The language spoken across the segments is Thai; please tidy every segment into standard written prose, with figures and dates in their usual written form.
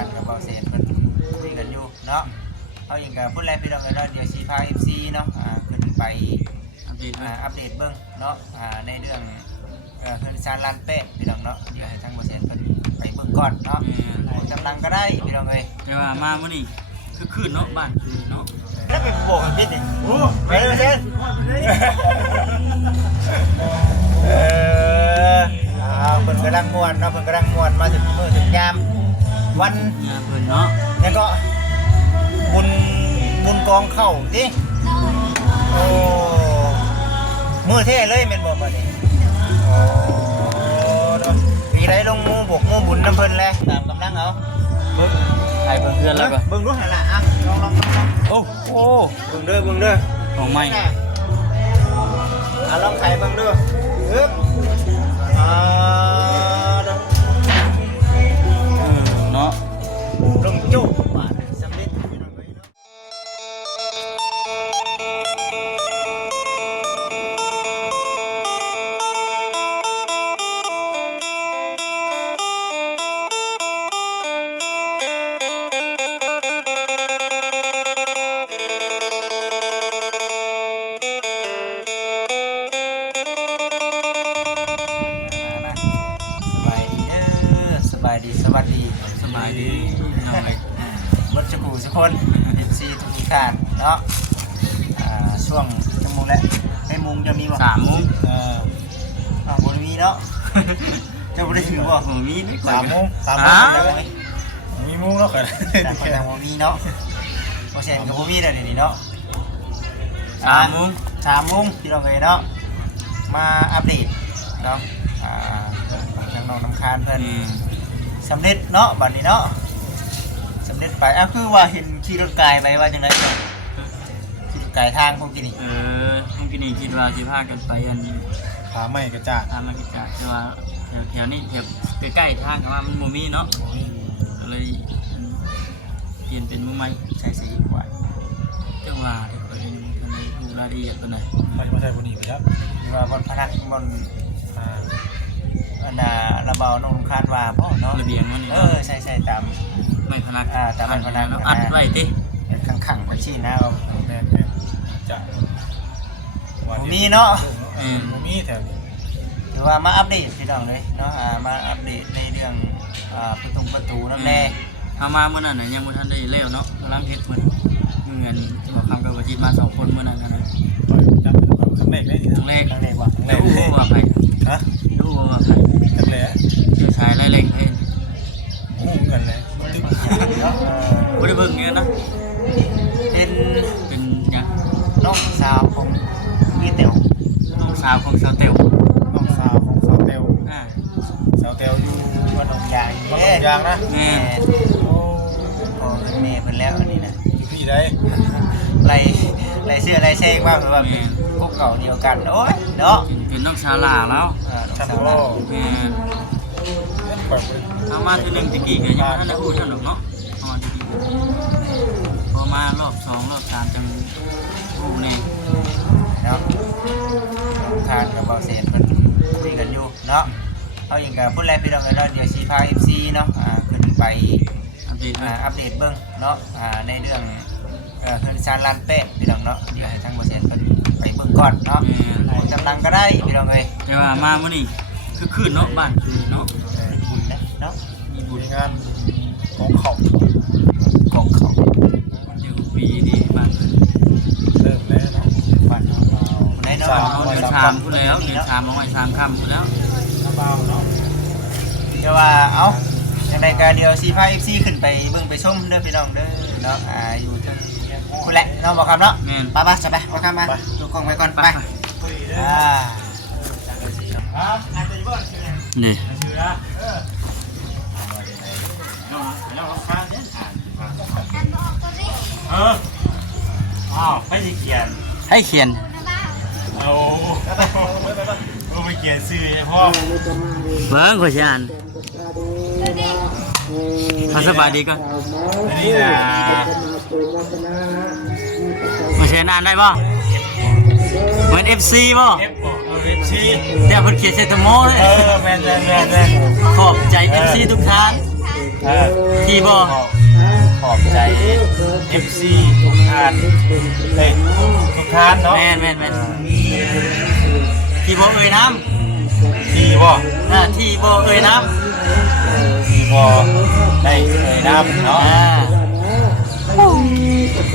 านกับเบาเศษเพิ่นคุยกันอยู่เนาะเขาเองกับพูดแรกพี่น้องกันเนาะเดี๋ยวสีพา FC เนาะขึ้นไปอัปเดตเบิ่งเนาะในเรื่องเฮือนซานลานเป๊ะพี่น้องเนาะเดี๋ยวให้ทางเบาเศษเพิ่นไปเบิ่งก่อนเนาะกำลังก็ได้พี่น้องเอ้ยแต่ว่ามามื้อนี้คือคืนเนาะบ้านคือเนาะแล้วไปโบกกันพี่นี่โอ้ไปเลยเซนเพิ่นกำลังม่วนเนาะเพิ่นกำลังม่วนมาถึงมื้อถึงยามวันงานเพิ่นเนาะแล้วก็บุญกองเข้าติโอ้มื้อเท่เลยแม่นบ่บัดนี้โอ้เนาะมีได้ลงมือบกมือบุญน้ำเพิ่นแลตามกำลังเอาเบิ่งใครเบิ่งเพื่อนแล้วก็เบิ่งดูหั่นล่ะอ่ะลองโอ้โอ้เบิ่งเด้อของใหม่ลองไขเบิ่งดูอึ๊บเนาะลงจุ๊บบาดสำเร็จสบายดีน้องเลยบดสกูสักคน14ทุกท่านเนาะช่วงจังโมงแล้วให้มุงจะมีบ่3 โมงบ่มีเนาะจะบ่ได้ถือบ่มี3 โมงแล้วมีมุ้งแล้วกันแต่บ่มีเนาะบ่แซ่นก็บ่มีแล้วนี่เนาะ3 โมงพี่น้องเอ้ยเนาะมาอัปเดตเนาะทางน้องน้ำคานเพิ่นสำเร็จเนาะบัดนี้เนาะสำเร็จไปคือว่าเห็นขี่รถไกลไปว่าจังได๋ขี่รถไกลทางพวกกินนี่พวกกินนี่คิดว่าสิพากันไปอันนี้พาไม่กระจาดแต่ว่าแถวนี้ใกล้ๆทางก็ว่ามันบ่มีเนาะก็เลยเปลี่ยนเป็นมื้อใหม่ใช้สีกว่าจังว่าที่ก็ได้ดูรายละเอียดตัวไหนใช่บ่ใช่บ่นี่ไปครับหรือว่าบนพนักบนอันน่ะระเบาน้องคาดว่าพ่อเนาะระเบียงมันใช่ตามไม่พนักตามไม่พนักอัดไว้ติขังไปชี้นะแม่จะมีเนาะมีแถวหรือว่ามาอัปเดตพี่น้องเลยเนาะมาอัปเดตในเรื่องประตูนั่นแหละมาเมื่อนั้นยังบ่ทันได้แล้วเนาะกำลังเฮ็ดเพิ่นเงินบ่คำกับว่าจิตมา2 คนเมื่อนั้นนะจับครั้งแรกได้ครั้งแรกว่าดูว่าใครฮะดูว่าใครจังแหละชื่อชายไล่เล่งเพิ่นฮู้เงินเลยบ่ได้เบิ่งเงินนะเป็นหยังน้องสาวของพี่เต๋อน้องสาวของสาวเต๋อน้องสาวของสาวเต๋อสาวเต๋ออยู่บ้านหนองยางนะแม่โอ้แม่เพิ่นแล้วอันนี้นะพี่ได้ไล่เสื้อไล่เซงว่าคือว่าพวกเก่าเดียวกันโอ้ยเนาะเป็นน้องชาลาแล้วชาลาแม่มาทีนึงตะกี้ก็ยังบ่ทันได้พูดท่านดอกเนาะพอมารอบ2รอบ3จังฮู้แน่เนาะทานกับเบาเศษเพิ่นคุยกันอยู่เนาะเขาเองกับพูดแรกพี่น้องกันเนาะเดี๋ยวสีพา FC เนาะขึ้นไปอัปเดตเบิ่งเนาะในเรื่องเฮือนซานลานเป๊ะพี่น้องเนาะเดี๋ยวให้ทางเบาเศษเพิ่นไปเบิ่งก่อนเนาะกำลังก็ได้พี่น้องเอ้ยแต่ว่ามามื้อนี้คือคืนเนาะบ้านคือเนาะบุญเนาะมีบุญงานของเขาเดี๋ยวปีนี้บ้านเริ่มแล้วเนาะบ้านเราในเนาะ3พุ่นแล้ว3ลงไป3ค่ำพุ่นแล้วเบาเนาะเดี๋ยวว่าเอาจังได๋ก็เดี๋ยวสีพา FC ขึ้นไปเบิ่งไปชมเด้อพี่น้องเด้อเนาะอยู่ทางพุ่นแหละเนาะบ่ครับเนาะไปๆไปบ่ครับมาดูกล้องไปก่อนไปนี่ให้เขียนโอ้ไม่เขียนชื่อพ่อเบิ่งขอสิอ่านสบายดีก่อนนี่นะมาเขียนอ่านได้ป่ะเหมือน FC ป่ะFC แต่เพิ่นเขียนใส่ตะโมเลยแม่นขอบใจ FC ทุกท่าน ที่บ่ ขอบใจ FC ทุกท่านเลยทุกท่านเนาะ แม่นที่บ่เอ่ยน้ำ ที่บ่ ที่บ่เอ่ยน้ำ ที่บ่ได้น้ำเนาะ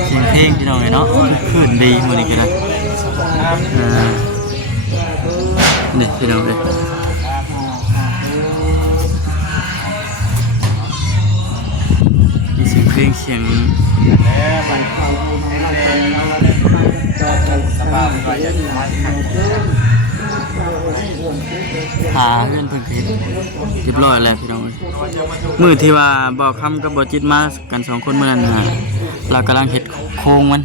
เสียงเพลงพี่น้องเนาะขึ้นดีมื้อนี้กันนะนี่พี่น้องเลยมีเสียงเพลงเสียง แล้วมันสบายไปจะมา หาเพื่อนเพิ่นเพชรเรียบร้อยแล้วพี่น้องมื้อที่ว่าบ่คำกับบ่จิตมากัน2คนมื้อนั้นน่ะเรากำลังเฮ็ดโครงมัน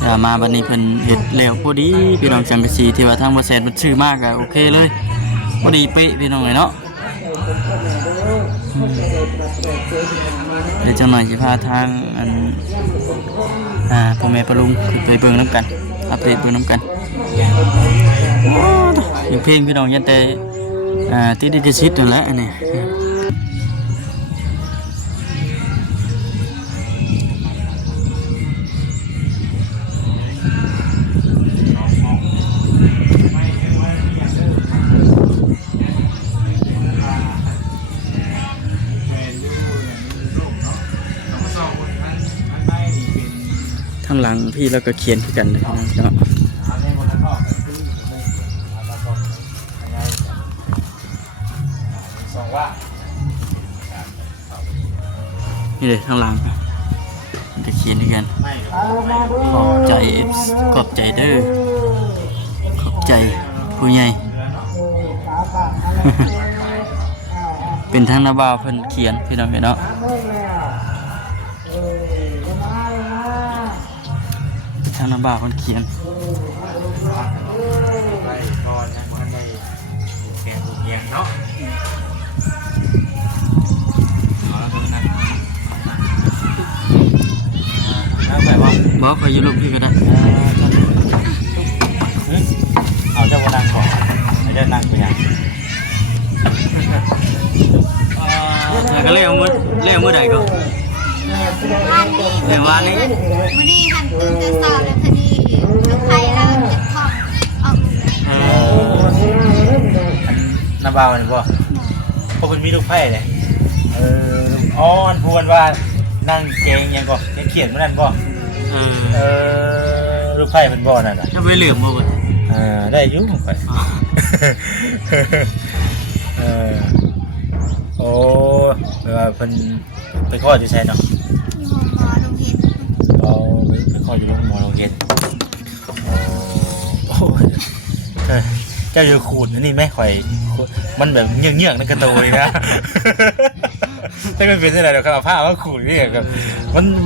แต่มาบัดนี้เพิ่นเฮ็ดแล้วพอดีพี่น้องจังกะสีที่ว่าทางบ่แซ่นมันชื่อมากก็โอเคเลยพอดีเป๊ะพี่น้องเลยเนาะเดี๋ยวจังหน่อยสิพาทางอันพ่อแม่ปะลุงไปเบิ่งนำกันอัปเดตเบิ่งนำกันเพลงพี่น้องยันแต่ติดดิจิตนั่นแหละอันนี้ข้างหลังพี่แล้วก็เขียนคือกันนะครับนี่เลยข้างหลังจะเขียนด้วยกันขอบใจขอบใจเด้อขอบใจผู้ใหญ่ เป็นทางนาบาวเพิ่นเขียนพี่น้องเนาะทางนาบาวเพิ่นเขียนไปก่อนยังมันได้แข่งถูกเยียงเนาะบอกไปยุโรปพี่ก็ได้ เอาเจ้าวันนั่งก่อนเจ้านั่งไปยัง แล้วก็เลี้ยวมือใดก็เลี้ยววันนี้ วันนี้หันจะสอบแล้วพอดีลูกไผ่แล้วเจ็บท้องออก น้ำเบาเนี่ยบ่พวกมันมีลูกไผ่เลยอ้อนพูดว่านั่งเกงยังก่อนเขียนมันนั่นบ่ลูกไผ่มันบ่นั่นน่ะ จะไปเหลื่อมบ่บ่ ได้ยุ่งไปโอ้เวลาเพิ่นไปข้อจะใช่เนาะ อยู่หมอโรงเรียน เอาไปข้ออยู่โรงหมอโรงเรียนโอ้เจ้าอยู่ขูดนี่ไหมข่อยมันแบบเงี้ยงๆนั่นกระโตเลยนะถ้ามันเป็นอะไรเดี๋ยวเขาเอาผ้ามาขูดนี่แบบ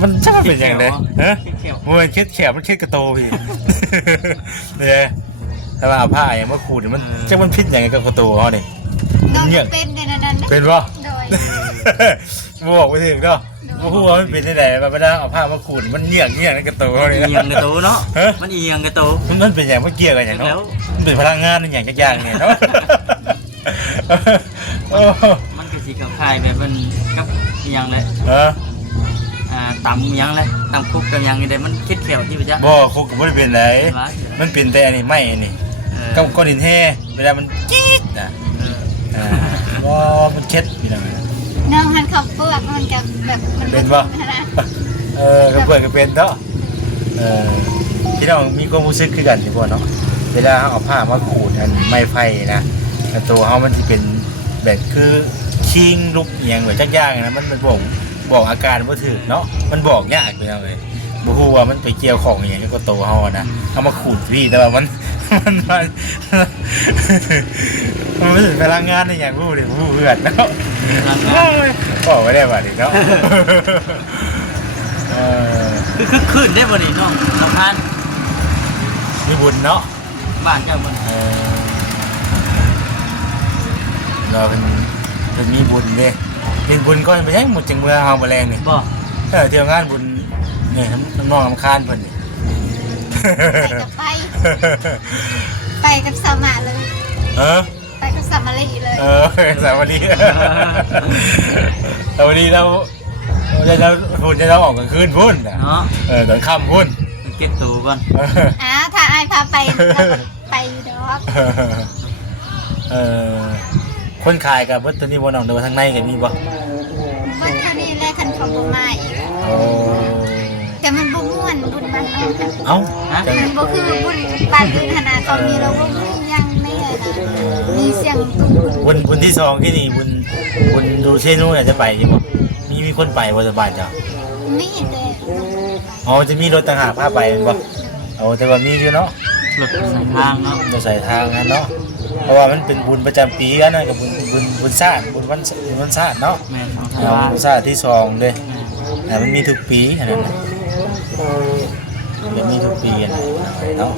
มันช่างเป็นอย่างไรฮะมันเคล็ดแขวมันเคล็ดกระโตพี่เนี่ยถ้าว่าเอาผ้าอย่างมาขูดมันช่างมันพิษอย่างไรกับกระโตเขาเนี่ย น้องเป็นในนั้น เป็นป่ะ โดย บอกไปถึงเนาะพูดว่ามันเป็นได้ไหนมันไม่ได้เอาผ้ามาขูดมันเงี้ยงนั่นกระโตเขาเลย เอียงกระโตเนาะมันเอียงกระโต มันเป็นอย่างเมื่อกี้กันอย่างเนาะมันเป็นพลังงานอย่างยากๆเนี่ยเนาะ มันก็สิกับคายแบบมันกับเอียงเลยต่ำยังเลยต่ำคุกกับยังนี่ได้มันคิดแขวที่ไปจ้ะ บ่คุกกับบ่ได้เป็นไรมันเป็นแต่อันนี้ไม่อันนี้กับก้อนหินแห่เวลามันจี๊ดนะบ่มันเช็ดนี่นะ น้องหันขับเปลือกมันจะแบบมันเป็นป่ะก็เปิดก็เป็นเนาะพี่น้องมีความรู้สึกคือกันที่บ่เนาะเวลาเอาผ้ามาขูดอันไม้ไผ่นะตัวเฮามันสิเป็นแบบคือคิงลุกอหยังแบบยากๆนะมันบอกอาการบ่ถูกเนาะมันบอกยากไปเอาเลยบ่ฮู้ว่ามันไปเกี่ยวของอหยังกับตัวเฮานะเอามาขูดพี่แต่ว่ามันเป็นพลังงานในอย่างรู้เลยผู้เพื่อนเนาะบอกไว้ได้ป่ะดิเนาะคือขึ้นได้บ่นี่น้องสะพาน มีบุญเนาะ บ้านเจ้าบ่เราเป็นมีบุญเนี่ยเป็นบุญก็ไม่ใช่หมดจังเมื่อเฮามาแรงนี่ บ่ เที่ยวงานบุญเนี่ยน้องลำคาญเพิ่นนี่ ไปกับสาวหมาเลยไปกับส สัมมาลีเลย สวัสดีสวัสดีเราพูดจะเราออกกลางคืนพุ่น เนาะ ตอนค่ำพุ่น เก็บตัวก่อน ถ้าไอ้พาไปไปดอก คนขายกับวัตถุนี้บนออกเดินทางในกันมีบ่ วันท่านี้แรกคันเขาบ่มาอีกแต่มันบ่ม่วนบุญบ้านนอกค่ะ เอ้า มันบ่คือบุญบ้านอื่นขนาดเขามีเราบ่มียังไม่เลยนะมีเสียงตุ้ม บุญที่2ที่นี่บุญดูเชนูอยากจะไปใช่บ่มีคนไปบ่สบายจ้ะ มีแต่ อ๋อจะมีรถต่างหากพาไปบ่แต่ว่ามีอยู่เนาะ รถสายทางเนาะ จะใส่ทางนั้นเนาะเพราะว่ามันเป็นบุญประจำปีกันนะกับบุญชาติบุญวันชาติเนาะ แม่ของไทย เอา ว่า บุญชาติที่2เด้แต่มันมีทุกปีอันนั้นน่ะมันมีทุกปีกันเนาะ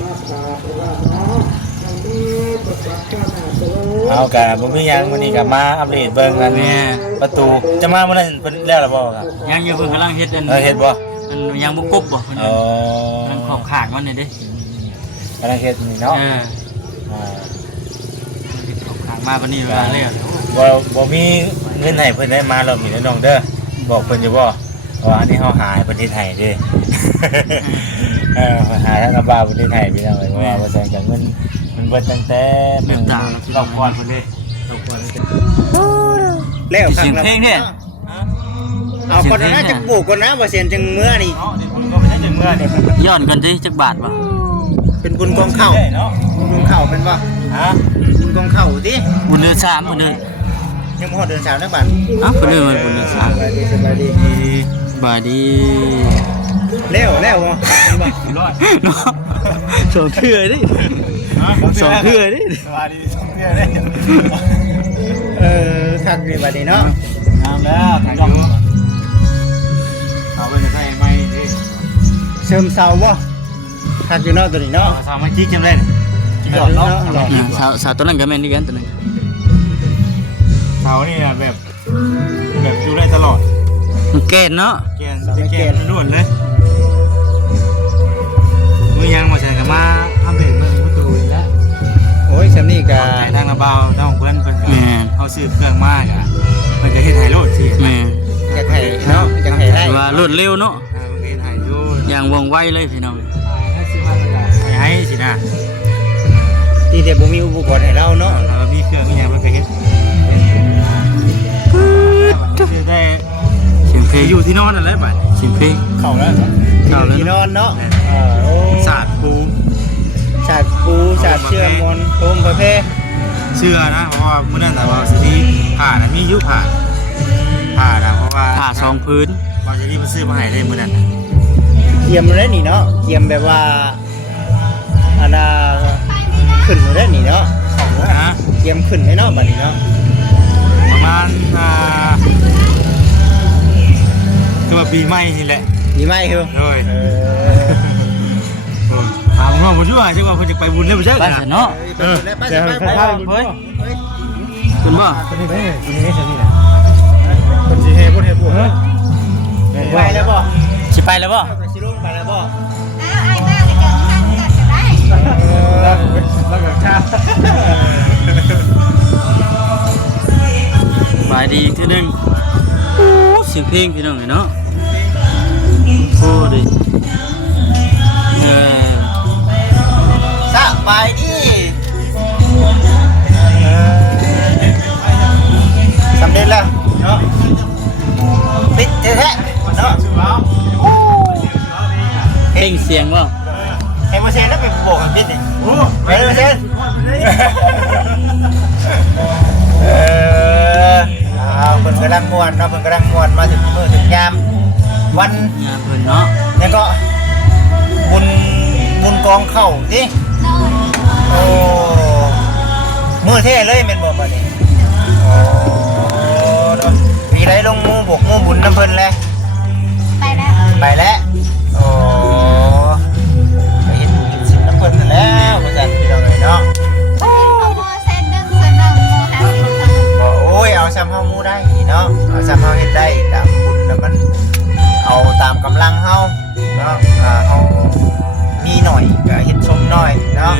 เอากะบ่มีหยังมื้อนี้ก็มาอัปเดตเบิ่งกัน แม่ ประตูจะมามื้อนั้นเพิ่นแล้วล่ะบ่ครับ ยังอยู่เพิ่นกำลังเฮ็ดอัน เฮ็ดบ่ มันยังบ่กบบ่เพิ่น อ๋อก ำลังขอบข้างมันนี่เด้ กำลังเฮ็ดนี่เนาะ อ่าขอบข้างมาบัดนี้เวลาแล้ว บ่มีเงินให้เพิ่นได้มารอบนี้เด้อน้องเด้อบอกเพิ่นอยู่บ่ว่าอันนี้เฮาหาให้เพิ่นเฮ็ดให้เด้หาทางกระบาเพิ่นเฮ็ดให้พี่น้องเอ้ยเพราะว่าบ่ใช่จังเงินมันเบิดตั้งแต่รอบก่อนเพิ่นเด้รอบก่อนแล้ว เสียงเพลงเนี่ย เอาก่อนนะจักปลูกก่อนนะบ่เสียนจังเมื่อนี่บุญก็บ่ใช่จังเมื่อนี่ ย้อนกันสิจักบาทบ่ เป็นบุญกองข้าวเนาะบุญข้าวเป็นบ่ฮะบุญกองข้าวติ บุญเดือน3บุญเดือน ยังบ่ฮอดเดือน3นะบัด อ้าวบุญเดือนบุญเดือน3 สบายดี สบายดี แล้วบ่รอด เนาะสองเทื่อดิสองเทื่อดิ สบายดี2เทื่อเด้คักนี่บัดนี้เนาะ งามแล้วถูกต้อง เอาไปใส่ไม้ดิเสริมเสาบ่คักอยู่เนาะตัวนี้เนาะเสาไม้จิกจังได๋จิกดอกเนาะ สาวตัวนั้นก็แม่นดีกันตัวนั้น เสานี่แบบอยู่ได้ตลอด มันแก่นเนาะ เกณฑ์จะเกณฑ์ล้วนเลยมือยังมาใช้กับมาทำเป็นเมืองประตูแล้วโอ้ยสำนี่กับทางระเบาทางเพื่อนเพิ่นเอาซื้อเครื่องมากอ่ะเพิ่นจะเฮ็ดไฮโลดสิ แม่ จะไห้เนาะจะไห้ได้ ว่ารวดเร็วเนาะ มันก็เฮ็ดไฮอยู่ อย่างว่องไวเลยพี่น้อง ให้สินะที่แต่บ่มีอุปกรณ์ให้เราเนาะเรามีเครื่องมีหยังมันก็เฮ็ดได้ เสียงเพลง อยู่ที่นอนนั่นแหละบัด เสียงเพลง เข้าแล้วที่นอนเนาะศาสตร์ปูศาสตร์เชื่อมนโฮมประเภทเชื่อนะเพราะว่ามื้อนั้นน่ะว่าสิที่ผ่านะมีอยู่ผ่านะเพราะว่า ผ้าซองพื้น ว่าจะรีบมาซื้อมาให้ได้มื้อนั้นเกียมเลยนี่เนาะเกียมแบบว่าอันน่ะขึ้นเลยนี่เนาะนะเกียมขึ้นเลยเนาะบัดนี้เนาะประมาณคือว่าปีใหม่นี่แหละปีใหม่คือโดยถามน้องบ่รู้ว่าจังว่าเพิ่นจะไปบุญแล้วบ่ใช่ ไปเสร็จเนาะ ไป คุณบ่ คนนี้ใช่นี่นะคนสิเฮบ่เฮ็ดบ่ไปแล้วบ่ สิไปแล้วบ่ สิลงไปแล้วบ่ ไอ้มากเลยจังท่านก็ได้ แล้วก็ชา สบายดีอีกทีนึงโอ้เสียงเพลงพี่น้องเนาะโอ้ดิสบายดีสำเร็จแล้วเนาะปิดแท้ๆเนาะ เพลงเสียงบ่ ไอ้โมเสนแล้วไปโบกกันปิดนี่ไปโมเสนเพิ่นกำลังม่วนเนาะเพิ่นกำลังม่วนมาถึงมื้อถึงยามวัน งานเพิ่นเนาะ นี่ก็บุญกองเข้าติโอ้มือเท่เลยแม่นบ่บัดนี้โอ้มีไรลงมูบกมูบุญน้ำเพิ่นแล้ว ไปแล้ว โอ้ไปเฮ็ดบุญกินสิบน้ำเพิ่นนั่นแล้วว่าซั่นพี่น้องเอ้ยเนาะ พอเส้นดึงเส้นดึงโมหะสิ บ่โอ้ยเอาซ้ำเฮามูได้เนาะเอาซ้ำเฮาเฮ็ดได้ตามบุญแล้วมันเอาตามกำลังเฮาเนาะเฮามีหน่อยก็เฮ็ดชมหน่อยเนาะ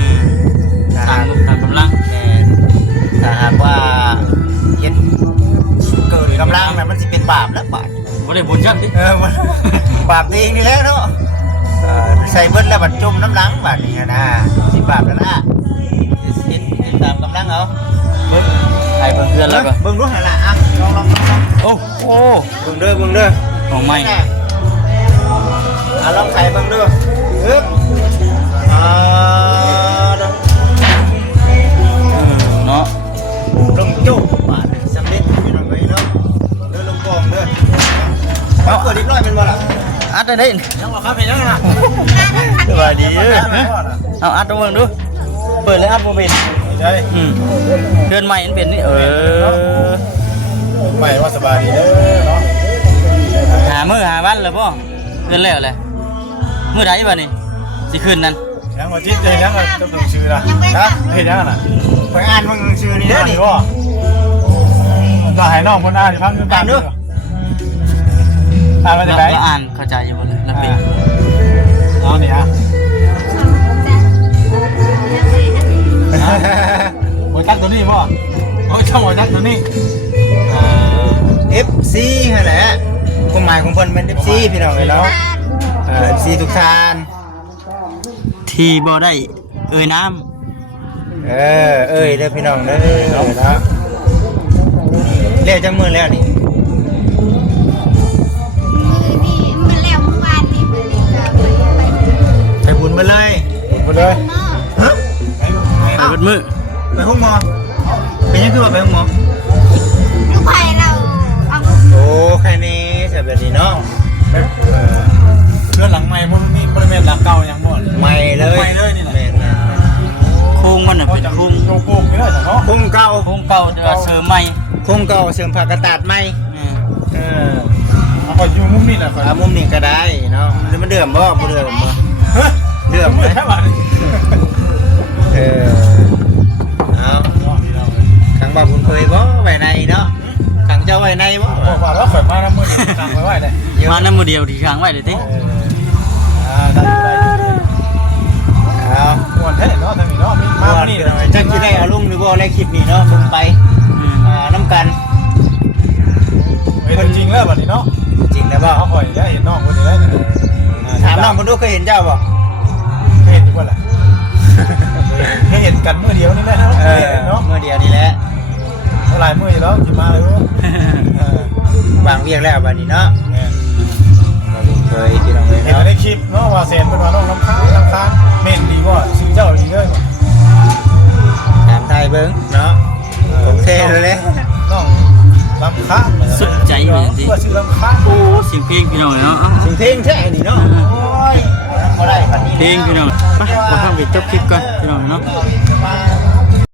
ตามกำลัง ถ้าหากว่า มันสิเป็นบาปแล้วบาป บ่ได้บุญจังดิ มันบาปตัวเองนี่แหละเนาะใส่เบิ้ลแล้วบัดจมน้ำหลังบาดนี้นะสิบาปแล้วนะเห็นตามกำลังเอา ใครเพิ่นเพื่อนแล้วก็ เบิ่งดูหั่นล่ะอ่ะลอง โอ้โอ้ เบิ่งเด้อ ของใหม่ ลองใส่เบิ่งดูฮึบเนาะ ลงจุ๊บบาดนี้สำเร็จพี่น้องเอ้ยเนาะเด้อลงกองเด้อเอาเปิดอีกหน่อยเป็นบ่ล่ะ อัดได้ ยังบ่ครับเห็นยังน่ะ สบายดีเอาอัดเบิ่งดูเปิดเลยอัดบ่เป็น ได้ เดือนใหม่มันเป็นนี่ไม่ว่าสบายดีเด้อเนาะ หามื้อหาวันแล้วบ่เดือนแล้วแหละมื้อใดบัดนี้สิขึ้นนั่น ยังว่าจิตใจยังก็ต้องชื่อละ ยังไม่ท เฮ็ดยังน่ะ ไปอ่านมึงชื่อนี่เด้อนี่ บ่ก็ให้น้องคนอ่านฟังกันตามเด้ออ่านมาจากไหน เราอ่านเข้าใจอยู่บ่เลยแล้วเป็น เอานี่ฮะหมวยตักตัวนี้บ่โอ้ยช่างหมวยตักตัวนี้ FC หั่นแหละความหมายของเพิ่นเป็น FC พี่น้องเอ้ยเนาะFC ทุกท่าน ที่บ่ได้เอ่ยน้ำ เอ้ยเด้อพี่น้องเด้อเนาะเรียกจังมือแล้วนี่ ำมือนี่มันแล้วเมื่อวานนี่มือนี่ก็ไป ไปบุญมาเลย หมดเลย หม้อ ฮะ ไปเบิดมื้อ ไปห้องหมอเป็นยังคือว่าไปห้องหมอ ลูกไผ่เราเอาลูก โอ้แค่นี้ใช่แบบนี้เนาะ เพื่อนหลังใหม่มันมีบริเวณหลังเก่ายังหมด ใหม่เลย ใหม่เลยนี่แหละ แม่น โครงมันน่ะเป็นโครง โยกุกนี่แหละเนาะ ๆคุ้มเก่า โครงเก่าแต่ว่าเสริมใหม่ คุ้มเก่าเสริมผักกระตาดใหม่เออ เอาไปอยู่มุมนี่แหละครับ มุมนี้ก็ได้เนาะมันเดือมบ่เดือมบ่เดือมไหม แค่บาท เอาขังบ่าบุญเคยบ่ไว้ในเนาะขังเจ้าไว้ในบ่ บอกว่าแล้วข่อยมาน้ำมือตังไว้เลย มาน้ำมือเดียวที่ค้างไว้เลยติ ได้ เอา หมดแท้เนาะทางนี้เนาะมีมา มา นี่ นี่ เลย จะคิดได้เอาลุงหรือบ่อะไรคลิปนี้เนาะลงไปน้ำกัน เป็นจริงแล้วบัดนี้เนาะ จริงนะบ่ เขาข่อยได้เห็นน้องคนนี้แล้ว ถามน้องคนดูเคยเห็นเจ้าบ่ เห็นดีกว่าแหละเห็นกันมือเดียวนี่แหละเนาะ เมื่อเดียวนี่แหละ เท่าไรมืออยู่แล้วจิมาเลย วางเวียงแล้วบัดนี้เนาะเคยพี่น้องเลย เห็น เนาะ ในคลิปเนาะว่าเซนเป็นว่าน้องน้ำค้างเม่นดีกว่าชื่อเจ้าดีเลย ถามไทยเบิ้งเนาะโอเคเลย น้องลำค้างว่าชื่อลำค้าง โอ้เสียงเพลงพี่น้องเนาะ สิ่งเพลงแท้นี่เนาะโอ้ยบ่ได้ปันนี้ เพลงพี่น้องไปบ่ต้องไปจบคลิปก่อนพี่น้องเนาะ มา